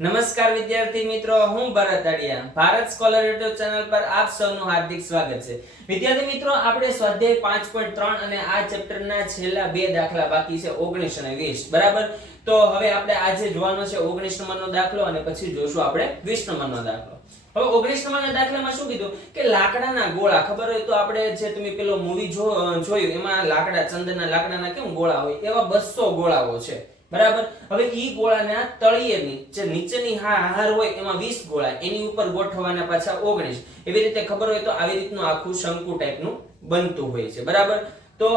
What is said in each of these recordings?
નમસ્કાર વિદ્યાર્થી મિત્રો, હું Bharat Adiya Bharat scholar YouTube channel પર આપ સૌનું હાર્દિક સ્વાગત છે. વિદ્યાર્થી મિત્રો, આપણે સ્વાધ્યાય પાંચ પોઈન્ટ ત્રણ અને આ ચેપ્ટરના છેલ્લા બે દાખલા બાકી છે, ઓગણીસ અને વીસ. બરાબર? તો હવે આપણે આજે જોવાનો છે ઓગણીસ નંબરનો દાખલો અને પછી જોશું આપણે વીસ નંબરનો દાખલો. હવે ઓગણીસ નંબરના દાખલામાં શું કીધું? કે લાકડાના ગોળા. ખબર હોય તો આપણે જે તમે પેલો મૂવી જોયું, એમાં લાકડા, ચંદનના લાકડાના કેમ ગોળા હોય? એવા બસો ગોળાઓ છે. બરાબર? હવે ઈ ગોળાના તળિયેની જે નીચેની હાર હોય એમાં 20 ગોળા, એની ઉપર ગોઠવવાના પાછા 19 એવી રીતે ખબર હોય તો આવી રીતનું આખું શંકુ ટાઈપનું બનતું હોય છે. બરાબર? તો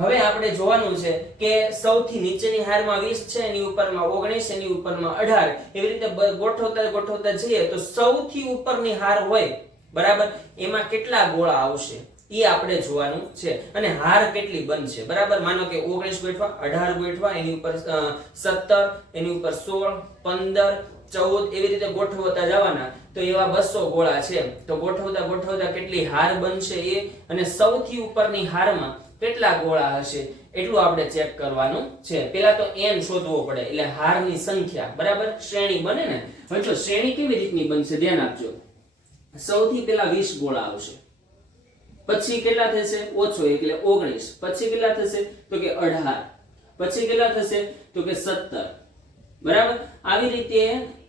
હવે આપણે જોવાનું છે કે સૌથી નીચેની હારમાં 20 છે, એની ઉપરમાં 19 એની ઉપરમાં 18 એવી રીતે ગોઠવતા ગોઠવતા જઈએ તો સૌથી ઉપરની હાર હોય. બરાબર? એમાં કેટલા ગોળા આવશે? ઈ આપણે જોવાનું છે. અને હાર કેટલી બનશે? બરાબર? માનો કે 19 ગોઠવા 18 ગોઠવા, એની ઉપર સત્તર 17 એની ઉપર 16 15 14 એવી રીતે ગોઠવતા જવાના. તો એવા 200 ગોળા છે તો ગોઠવતા ગોઠવતા કેટલી હાર બનશે એ? અને સૌથી ઉપરની હારમાં કેટલા ગોળા હશે? એટલું આપણે ચેક કરવાનું છે. પેલા તો n શોધવો પડે, એટલે હારની સંખ્યા. બરાબર? શ્રેણી બને ને? હવે જો શ્રેણી કેવી રીતની બનશે? ધ્યાન આપજો. સૌથી પહેલા 20 ગોળા આવશે. પછી કેટલા થશે? ઓછો એટલે 19 પછી કેટલા થશે? તો કે 18 પછી કેટલા થશે? તો કે 17 બરાબર? આવી રીતે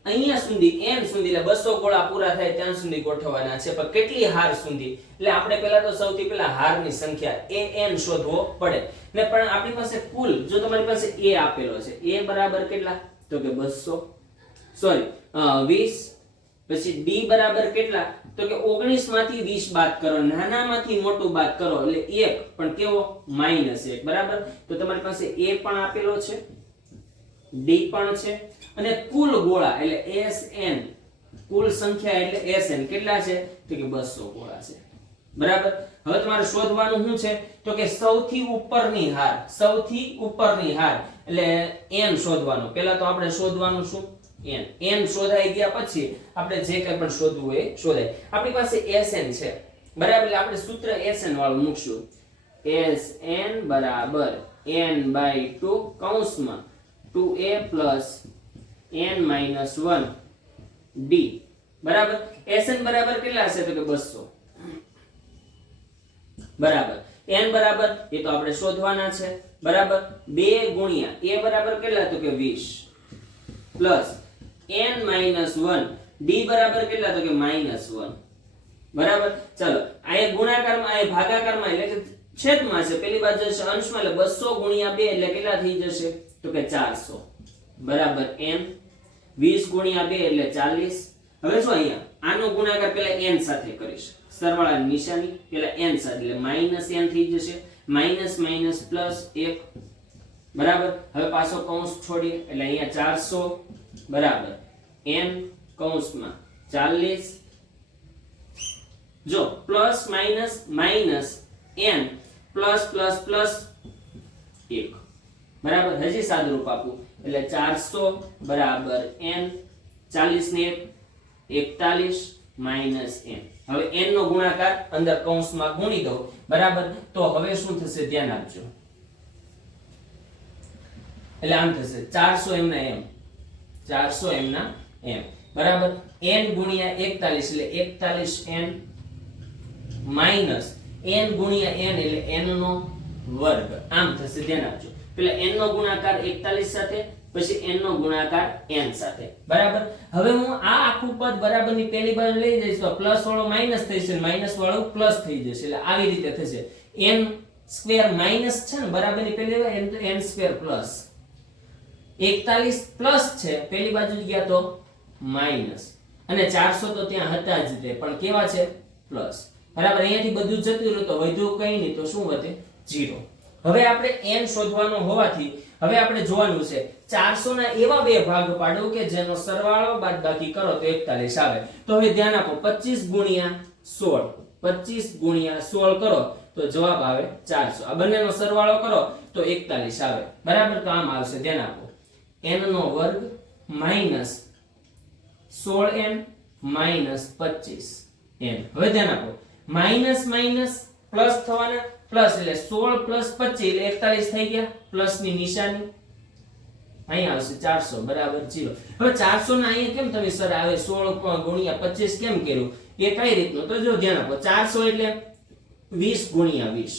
અહીંયા સુધી n સુધી, એટલે 200 ગોળા પૂરા થાય ત્યાં સુધી ગોઠવવાના છે. પણ કેટલી હાર સુધી? એટલે આપણે પહેલા તો સૌથી પહેલા હારની સંખ્યા, એ n શોધવો પડે. ને પણ આપણી પાસે કુલ, જો તમારી પાસે a આપેલો છે a બરાબર કેટલા? તો કે 200 સોરી 20 પછી d બરાબર કેટલા? તો કે 19 માંથી 20 બાદ કરો, નાનામાંથી મોટું બાદ કરો, એટલે 1 પણ કેવો? માઇનસ 1 બરાબર? તો તમારી પાસે a પણ આપેલો છે d પણ છે, અને કુલ ગોળા, એટલે sn કુલ સંખ્યા એટલે sn કેટલા છે? તો કે 200 ગોળા છે, બરાબર? હવે તમારે શોધવાનું શું છે? તો કે સૌથી ઉપરની હાર, સૌથી ઉપરની હાર, એટલે n શોધવાનું. પહેલા તો આપણે શોધવાનું શું? N. N શોધાઈ ગયા પછી આપણે જે કંઈ પણ શોધવું હોય શોધાય. આપણી પાસે sn છે. બરાબર? એટલે આપણે સૂત્ર sn વાળું મૂકશું. Sn n બાય 2 કૌંસમાં 2a plus n minus one d બરાબર? Sn બરાબર કેટલા હશે? તો કે બસો. બરાબર? N બરાબર? એ તો આપણે શોધવાના છે. બરાબર? બે ગુણ્યા એ બરાબર કેટલા? તો કે વીસ. પ્લસ n માઇનસ 1 d બરાબર કેટલા તો કે માઇનસ 1 બરાબર? ચાલો, આ એક ગુણાકારમાં, આ ભાગાકારમાં એટલે કે છેદમાં છે. પેલી બાજુ જશે અંશમાં એટલે 200 ગુણ્યા 2 એટલે કેટલા થઈ જશે? તો કે 400 બરાબર, n. 20 ગુણ્યા 2 એટલે 40 હવે જો અહીંયા, આનો ગુણાકાર પેલા n સાથે કરીશ. સરવાળા નિશાની, પેલા n સાથે, એટલે માઇનસ n થઈ જશે. માઇનસ માઇનસ પ્લસ 1 બરાબર? હવે પાછો કૌંસ છોડીએ, એટલે અહીંયા 400 બરાબર. એમ કૌંસમાં. 40 જો, plus minus minus n plus plus plus એક. બરાબર? હજી સાદુરૂપ આપવું એટલે ચારસો બરાબર એન ચાલીસ ને 1 41 માઇનસ n. હવે એન નો ગુણાકાર અંદર કૌંસમાં ગુણી દો બરાબર? તો હવે શું થશે ધ્યાન આપજો. એટલે આમ થશે. 400 m ના m 400 m ના m બરાબર? એન ગુણ્યા 41 એટલે એકતાલીસ એન માઇનસ એન ગુણ્યા એન એટલે એન નો વર્ગ. આમ થશે, ધ્યાન આપજો. પેલા એન નો ગુણાકાર 41 સાથે, પછી n નો ગુણાકાર n સાથે. બરાબર? હવે હું આ આખું પદ બરાબરની પહેલી બાજુ લઈ જઈશ તો પ્લસ વાળો માઇનસ થશે માઇનસ વાળું પ્લસ થઈ જશે. એટલે આવી રીતે થશે. n સ્ક્વેર માઇનસ છે ને બરાબરની પહેલી બાજુ n સ્ક્વેર પ્લસ. 41 પ્લસ છે, પેલી બાજુ ગયા તો માઇનસ. અને ચારસો તો ત્યાં હતા જ તે, પણ કેવા છે? પ્લસ. બરાબર, અહીંયાથી બધું જતું રહ્યું તો વધુ કઈ નહીં, તો શું વધે? જીરો હવે આપણે એન શોધવાનો હોવાથી, હવે આપણે જોવાનું છે ચારસો ના એવા બે ભાગ પાડો કે જેનો સરવાળો બાદબાકી કરો તો 41 આવે. તો હવે ધ્યાન આપો 25 ગુણ્યા સોળ. પચીસ ગુણ્યા સોળ કરો તો જવાબ આવે ચારસો. આ બંનેનો સરવાળો કરો તો 41 આવે. બરાબર, તો આમ આવશે. ધ્યાન આપો. N નો વર્ગ માઇનસ સોળ એમ માઇનસ પચીસ એમ હવે ધ્યાન આપો. માઇનસ માઇનસ પ્લસ થવાના, પ્લસ એટલે સોળ પ્લસ 25 એટલે 41 થઈ ગયા પ્લસની નિશાની. અહીંયા આવશે ચારસો, બરાબર, જીરો. હવે ચારસો ના અહીંયા કેમ તમે સર આવે સોળ ગુણ્યા પચીસ કેમ કર્યું? એ કઈ રીતનું? તો જો ધ્યાન આપો, ચારસો એટલે વીસ ગુણ્યા વીસ.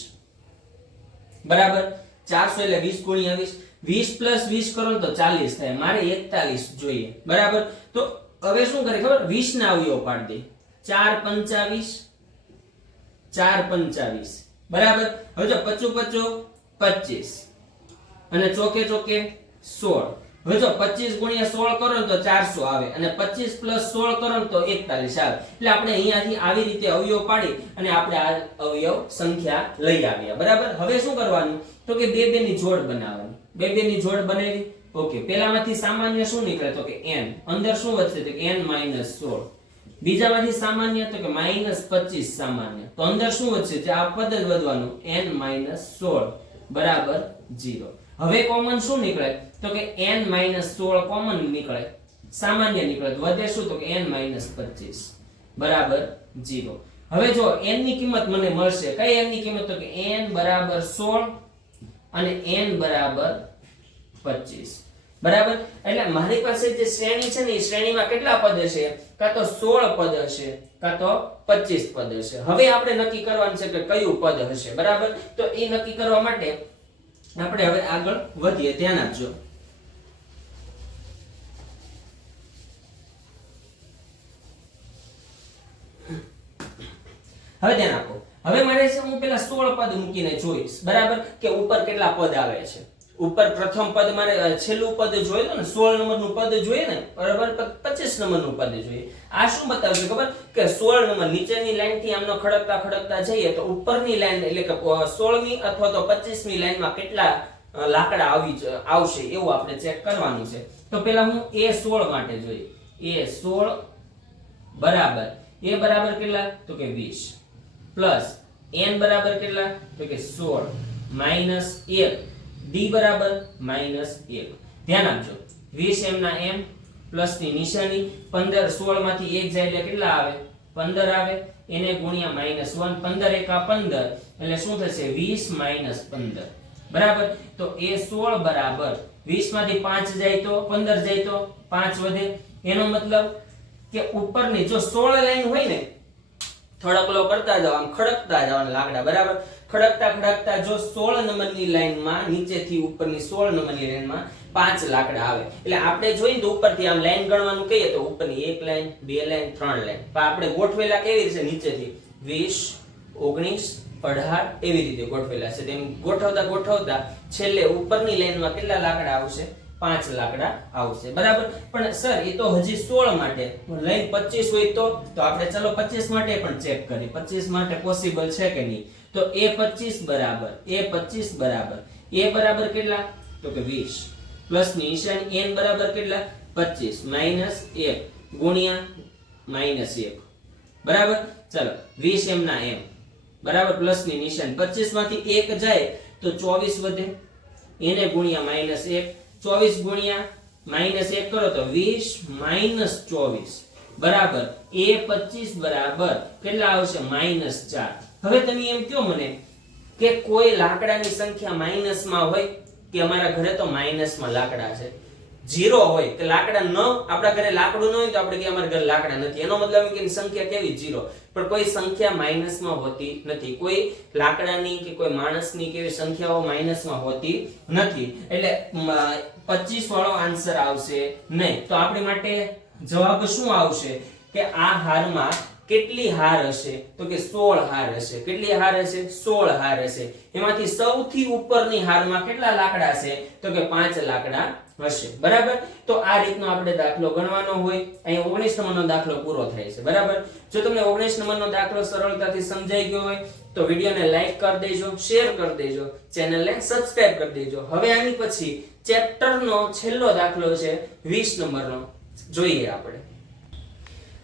બરાબર? ચારસો એટલે વીસ ગુણ્યા વીસ. વીસ પ્લસ વીસ કરો તો ચાલીસ થાય. મારે એકતાલીસ જોઈએ. બરાબર? તો હવે શું કરે ખબર? વીસ ના અવયવ પાડી દે. ચાર પંચાવીસ ચાર પંચાવીસ. બરાબર? હવે જો પચું પચો પચીસ. અને ચોકે ચોકે સોળ. હવે જો પચીસ ગુણ્યા સોળ કરો તો ચારસો આવે. અને પચીસ પ્લસ સોળ કરો તો એકતાલીસ આવે. એટલે આપણે અહીંયાથી આવી રીતે અવયવ પાડી અને આપણે આ અવયવ સંખ્યા લઈ આવ્યા. બરાબર? હવે શું કરવાનું? તો કે બે બે ની જોડ બનાવવાની. બે બે ની જોડ બનેલી ઓકે પેલામાંથી સામાન્ય શું નીકળે? તો કે n. અંદર શું વધશે? તો કે n માઇનસ સોળ. બીજામાંથી સામાન્ય તો કે માઇનસ પચીસ સામાન્ય. તો અંદર શું વધશે? જે આ પદ જ વધવાનું. n માઇનસ સોળ બરાબર 0 હવે કોમન શું નીકળે? તો કે n માઇનસ સોળ કોમન નીકળે. સામાન્ય નીકળે. તો વધે શું? તો કે n માઇનસ પચીસ બરાબર 0 હવે જો n ની કિંમત મને મળશે. કઈ n ની કિંમત? તો કે n બરાબર સોળ અને n બરાબર પચીસ. બરાબર? એટલે મારી પાસે જે શ્રેણી છે ને, એ શ્રેણીમાં કેટલા પદ હશે? કાં તો સોળ પદ હશે, કાં તો પચીસ પદ હશે. હવે આપણે નક્કી કરવાનું છે કે કયું પદ હશે, બરાબર? તો એ નક્કી કરવા માટે આપણે હવે આગળ વધીએ. ધ્યાન આપજો. હવે ધ્યાન આપો. હવે મારે છે, હું પેલા 16 પદ મૂકીને જોઈશ. બરાબર? કે ઉપર કેટલા પદ આવે છે? ઉપર પ્રથમ પદ મારે છેલ્લું પદ તો ને 16 નંબરનું પદ જોઈએ ને, બરાબર? પ- 25 નંબરનું પદ જોઈએ. આ શું બતાવશે ખબર? કે 16 નંબર, નીચેની લાઈનથી આમનો ખડકતા ખડકતા જઈએ તો ઉપરની લાઈન એટલે કે 16મી અથવા તો 25મી લાઈનમાં કેટલા લાકડા આવી આવશે એવું આપણે ચેક કરવાનું છે. તો પેલા હું A16 માટે જોઈએ. A16 બરાબર. એ બરાબર કેટલા? તો કે 20 પ્લસ n બરાબર કેટલા? તો કે 16 માઇનસ 1 d બરાબર માઇનસ 1 ધ્યાન આપજો. 20 m ના m પ્લસની નિશાની 15 16 માંથી 1 જાય એટલે કેટલા આવે? 15 આવે. એને ગુણ્યા માઇનસ 1 15 એકા 15 એટલે શું થશે? 20 માઇનસ 15 બરાબર? તો એ 16 બરાબર. 20 માંથી 5 જાય તો? 15 જાય તો? 5 વધે. એનો મતલબ કે ઉપરની જો 16 લાઈન હોય ને થડકલો કરતા જાવ આમ ખડકતા જવાના લાકડા, બરાબર? ખડકતા ખડકતા જો સોળ નંબરની લાઈનમાં, નીચેથી ઉપરની સોળ નંબરની લાઈનમાં પાંચ લાકડા આવે. એટલે આપણે જોઈએ તો ઉપરથી આમ લાઈન ગણવાનું કહીએ તો ઉપરની એક લાઈન, બે લાઈન, ત્રણ લાઈન. પણ આપણે ગોઠવેલા કેવી રીતે નીચેથી. 20 19 અઢાર, એવી રીતે ગોઠવેલા છે. તેમ ગોઠવતા ગોઠવતા છેલ્લે ઉપરની લાઈનમાં કેટલા લાકડા આવશે? પાંચ લાકડા આવશે. બરાબર? પણ સર એ તો હજી સોળ માટે. લઈ પચીસ હોય તો? તો આપણે ચલો 25 માટે પણ ચેક કરીએ. 25 માટે પોસિબલ છે કે નહીં? તો એ 25 બરાબર, એ 25 બરાબર. એ બરાબર કેટલા? તો કે વીસ. પ્લસ નિશાન એન બરાબર કેટલા? 25 માઇનસ એક ગુણ્યા માઇનસ એક. બરાબર? ચલો, વીસ એમના એમ. બરાબર? પ્લસની નિશાન પચીસમાંથી એક જાય તો 24 વધે. એને ગુણ્યા માઇનસ એક. ચોવીસ ગુણ્યા માઇનસ એક કરો તો વીસ માઇનસ ચોવીસ. બરાબર. એ પચીસ બરાબર. કેટલા આવશે? માઇનસ ચાર. હવે તમે એમ કહો મને કે કોઈ લાકડાની સંખ્યા માઇનસમાં હોય કે અમારા ઘરે તો માઇનસમાં લાકડા છે? જીરો હોય કે લાકડા ન, આપણા ઘરે લાકડું ન હોય તો આપણે કે અમારા ઘરે લાકડા નથી. એનો મતલબ કે સંખ્યા કેવી? જીરો પણ કોઈ સંખ્યા માઇનસમાં હોતી નથી. કોઈ લાકડાની કે કોઈ માણસની કેવી સંખ્યાઓ માઇનસમાં હોતી નથી. એટલે પચીસ વાળો આન્સર આવશે નહીં. તો આપણી માટે જવાબ શું આવશે? કે આ હારમાં કેટલી હાર હશે? તો કે 16 હાર હશે. કેટલી હાર હશે? 16 હાર હશે. એમાંથી સૌથી ઉપરની હારમાં કેટલા લાકડા છે તો કે પાંચ લાકડા હશે. બરાબર? તો આ રીતનો આપણે દાખલો ગણવાનો હોય. અહીં 19 નંબરનો દાખલો પૂરો થાય છે. બરાબર? જો તમને 19 નંબરનો દાખલો સરળતાથી સમજાઈ ગયો હોય, તો વિડીયોને લાઈક કરી દેજો, શેર કરી દેજો, ચેનલને સબસ્ક્રાઇબ કરી દેજો. હવે આની પછી ચેપ્ટરનો છેલ્લો દાખલો છે, વીસ નંબરનો. જોઈએ આપણે.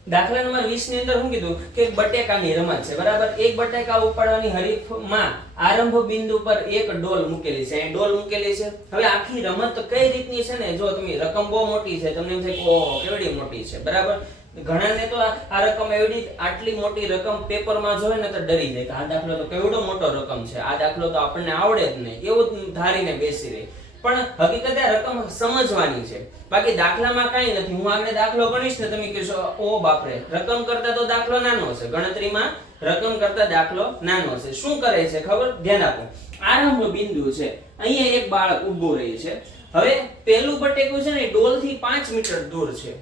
દાખલા નંબર 20 ની અંદર શું કીધું કે બટેકાની રમત છે, બરાબર? એક બટેકા ઉપાડવાની હરીફમાં આરંભ બિંદુ પર એક ડોલ મૂકેલી છે. અહીં ડોલ મૂકેલી છે. હવે આખી રમત કઈ રીતની છે ને? જો તમે રકમ બહુ મોટી છે, તમને એમ થાય કે, ઓહો, કેવડી મોટી છે. બરાબર? ઘણાને તો આ રકમ એવડી આટલી મોટી રકમ પેપરમાં જોવે ને તો ડરી જાય કે, આ દાખલો તો કેવડો મોટો રકમ છે. આ દાખલો તો આપણને આવડે જ નહીં. એવું ધારીને બેસી રહે. પણ હકીકતે આ રકમ સમજવાની છે. બાકી દાખલામાં કાંઈ નથી. હું આગળ દાખલો ગણીશ ને તમે કહેશો, ઓ બાપરે, રકમ કરતા તો દાખલો નાનો છે. ગણતરીમાં રકમ કરતા દાખલો નાનો છે. શું કરે છે ખબર? ધ્યાન આપો. આરંભ બિંદુ છે. અહીંયા એક બાળક ઊભો રહી છે. હવે પેલું બટેકું છે ને ડોલથી પાંચ મીટર દૂર છે.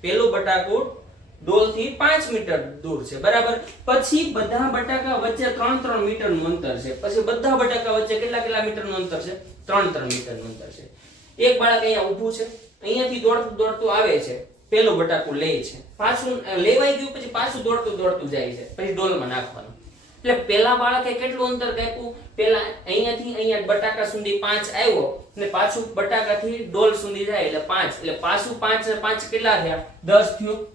પેલું બટાકું ડોલથી પાંચ મીટર દૂર છે. બરાબર? પછી બધા બટાકા વચ્ચે ત્રણ ત્રણ મીટરનું અંતર છે. પછી બધા બટાકા વચ્ચે કેટલા કેટલા મીટરનું અંતર છે? ત્રણ ત્રણ મીટરનું અંતર છે. એક બાળક અહીંયા ઊભું છે. અહીંયાથી દોડતું દોડતું આવે છે. પેલું બટાકું લે છે. પાછું લેવાઈ ગયું પછી પાછું દોડતું દોડતું જાય છે. પછી ડોલમાં નાખવાનું. એટલે પેલા બાળકે કેટલું અંતર કાપ્યું? પેલા અહીંયાથી અહીંયા બટાકા સુધી પાંચ આવ્યો ને પાછું બટાકાથી ડોલ સુધી જાય એટલે પાંચ. એટલે પાછું પાંચ પાંચ કેટલા થયા? દસ થયું.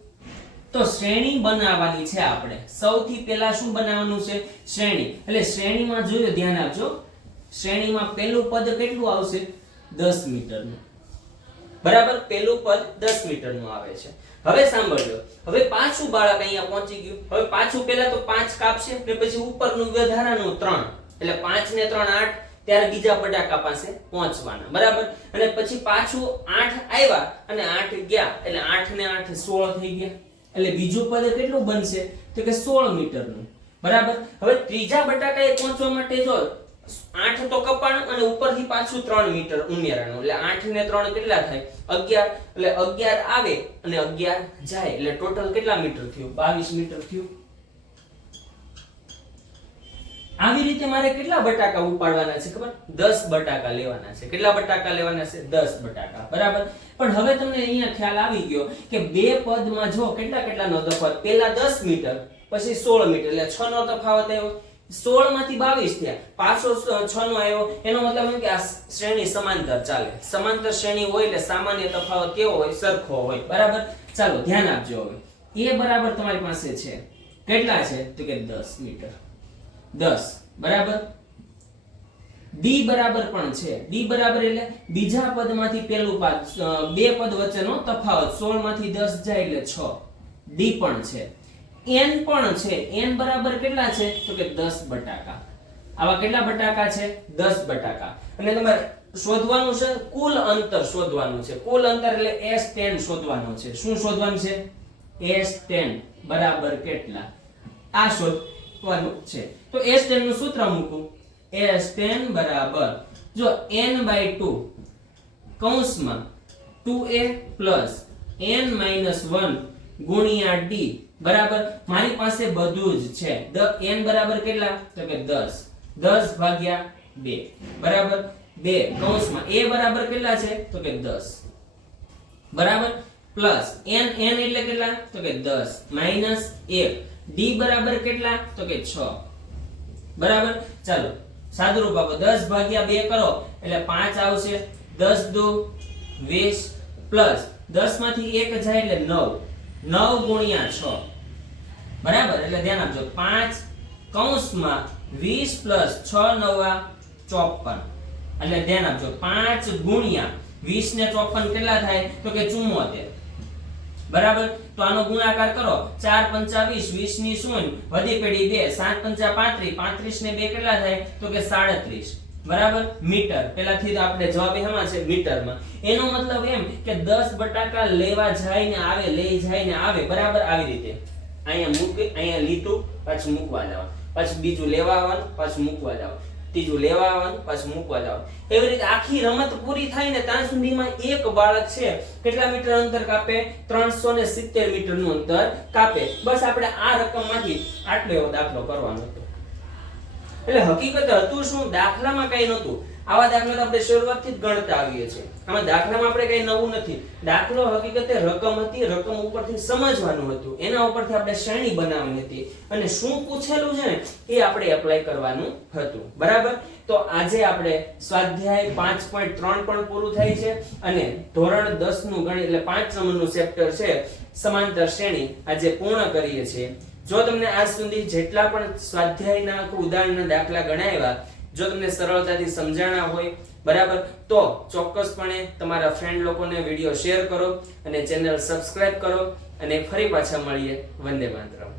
તો શ્રેણી બનાવવાની છે આપણે. સૌથી પહેલા શું બનાવવાનું છે? શ્રેણી. એટલે શ્રેણીમાં જોયું, ધ્યાન આપજો. શ્રેણીમાં પહેલું પદ કેટલું આવશે? 10 મીટરનું. બરાબર? પહેલું પદ 10 મીટરનું આવે છે. હવે સાંભળજો. હવે પાછું બાળક અહીંયા પહોંચી ગયું. હવે પાછું પહેલા તો પાંચ કાપશે ને પછી ઉપરનું વધારાનું ત્રણ. એટલે પાંચ ને ત્રણ આઠ, ત્યારે બીજા બટાકા પાસે પહોંચવાના. બરાબર? અને પછી પાછું આઠ આવ્યા અને આઠ ગયા. એટલે આઠ ને આઠ સોળ થઈ ગયા. એટલે બીજું પદ કેટલું બનશે? તો કે સોળ મીટરનું. બરાબર? હવે ત્રીજા બટાકાએ પહોંચવા માટે જો આઠ તો કપાણું અને ઉપરથી પાછું ત્રણ મીટર ઉમેરાનું એટલે આઠ ને ત્રણ કેટલા થાય? અગિયાર. એટલે અગિયાર આવે અને અગિયાર જાય. એટલે ટોટલ કેટલા મીટર થયું? બાવીસ મીટર થયું. આવી રીતે મારે કેટલા બટાકા ઉપાડવાના છે ખબર? દસ બટાકા લેવાના છે. કેટલા બટાકા લેવાના છે? દસ બટાકા. બરાબર? પણ હવે તમને અહીંયા ખ્યાલ આવી ગયો કે બે પદમાં જો કેટલા કેટલાનો તફાવત? પહેલા દસ મીટર, પછી સોળ મીટર. એટલે છ નો તફાવત આવ્યો. સોળમાંથી બાવીસ થયા. પાછો છ નો આવ્યો. એનો મતલબ એમ કે આ શ્રેણી સમાંતર ચાલે. સમાંતર શ્રેણી હોય એટલે સામાન્ય તફાવત કેવો હોય? સરખો હોય. બરાબર? ચાલો, ધ્યાન આપજો હવે. એ બરાબર તમારી પાસે છે. કેટલા છે? તો કે દસ મીટર. દસ. બરાબર? ડી બરાબર પણ છે. ડી બરાબર એટલે બીજા પદમાંથી પેલું પદ બે પદ વચ્ચેનો તફાવત સોળમાંથી દસ જાય એટલે છ. ડી પણ છે. N પણ છે. N બરાબર કેટલા છે? તો કે 10 બટાકા. આવા કેટલા બટાકા છે? 10 બટાકા. અને તમારે શોધવાનું છે, કુલ અંતર શોધવાનું છે. કુલ અંતર એટલે S10 શોધવાનું છે. શું શોધવાનું છે? S10 બરાબર કેટલા? આ શોધવાનું છે. તો S10 નું સૂત્ર મૂકું. S10 બરાબર. જો n બાય 2 કૌંસમાં 2a પ્લસ n માઇનસ 1 ગુણ્યા d બરાબર? મારી પાસે બધું જ છે. દ n બરાબર કેટલા? તો કે 10 10 ભાગ્યા 2 બરાબર? 2 કૌંસમાં. a બરાબર કેટલા છે? તો કે 10 બરાબર? પ્લસ n n એટલે કેટલા? તો કે 10 માઇનસ 1 d બરાબર કેટલા? તો કે 6 બરાબર? ચાલો. સાદુરૂપ આપો. 10 ભાગ્યા 2 કરો. એટલે 5 આવશે. 10 દો 20 પ્લસ 10 માંથી 1 જાય એટલે 9 9 ગુણ્યા 6 બરાબર? એટલે ધ્યાન આપજો. પાંચ કૌંસમાં વીસ પ્લસ છ નવા 54 એટલે ધ્યાન આપજો. પાંચ ગુણ્યા વીસ ને 54 કેટલા થાય? તો કે 74 બરાબર? તો આનો ગુણાકાર કરો. ચાર પંચા વીસ વીસની શૂન્ય, વધી પેઢી 2 7 પંચા 35 35 ને બે કેટલા થાય? તો કે 37 બરાબર? મીટર. પેલાથી તો આપણે જવાબ એમાં છે મીટરમાં. એનો મતલબ એમ કે દસ બટાકા લેવા જાય ને આવે, લઈ જાય ને આવે. બરાબર? આવી રીતે. અહીંયા મૂકી, અહીંયા લીધું, પાછું મૂકવા જવાનું પાછું બીજું લેવા આવવાનું, પાછું મૂકવા જવાનું ત્રીજું લેવા આવવાનું, પાછું મૂકવા જવાનું એવી રીતે આખી રમત પૂરી થાય ને ત્યાં સુધીમાં એક બાળક છે, કેટલા મીટર અંતર કાપે? 370 મીટરનું અંતર કાપે. બસ આપણે આ રકમમાંથી આટલો એવો દાખલો કરવાનો હતો. એટલે હકીકત હતું શું? દાખલામાં કઈ નહોતું. આવા દાખલા આપણે શરૂઆતથી જ ગણતા આવીએ છીએ. આમાં દાખલામાં આપણે કઈ નવું નથી. દાખલો હકીકતે રકમ હતી, રકમ ઉપરથી સમજવાનું હતું. એના ઉપરથી આપણે શ્રેણી બનાવવાની હતી. અને શું પૂછેલું છે ને, એ આપણે એપ્લાય કરવાનું હતું. બરાબર? તો આજે આપણે સ્વાધ્યાય પાંચ પોઈન્ટ ત્રણ પણ પૂરું થાય છે અને ધોરણ દસનું ગણિત, એટલે પાંચ નંબરનું ચેપ્ટર છે, સમાંતર શ્રેણી, આજે પૂર્ણ કરીએ છીએ. જો તમને આજ સુધી જેટલા પણ સ્વાધ્યાયના ઉદાહરણના દાખલા ગણાવ્યા જો તમને સરળતાથી સમજાણા હોય, બરાબર? તો ચોક્કસપણે તમારા ફ્રેન્ડ લોકોને વીડિયો શેર કરો અને ચેનલ સબસ્ક્રાઇબ કરો અને ફરી પાછા મળીએ. વંદે માતરમ.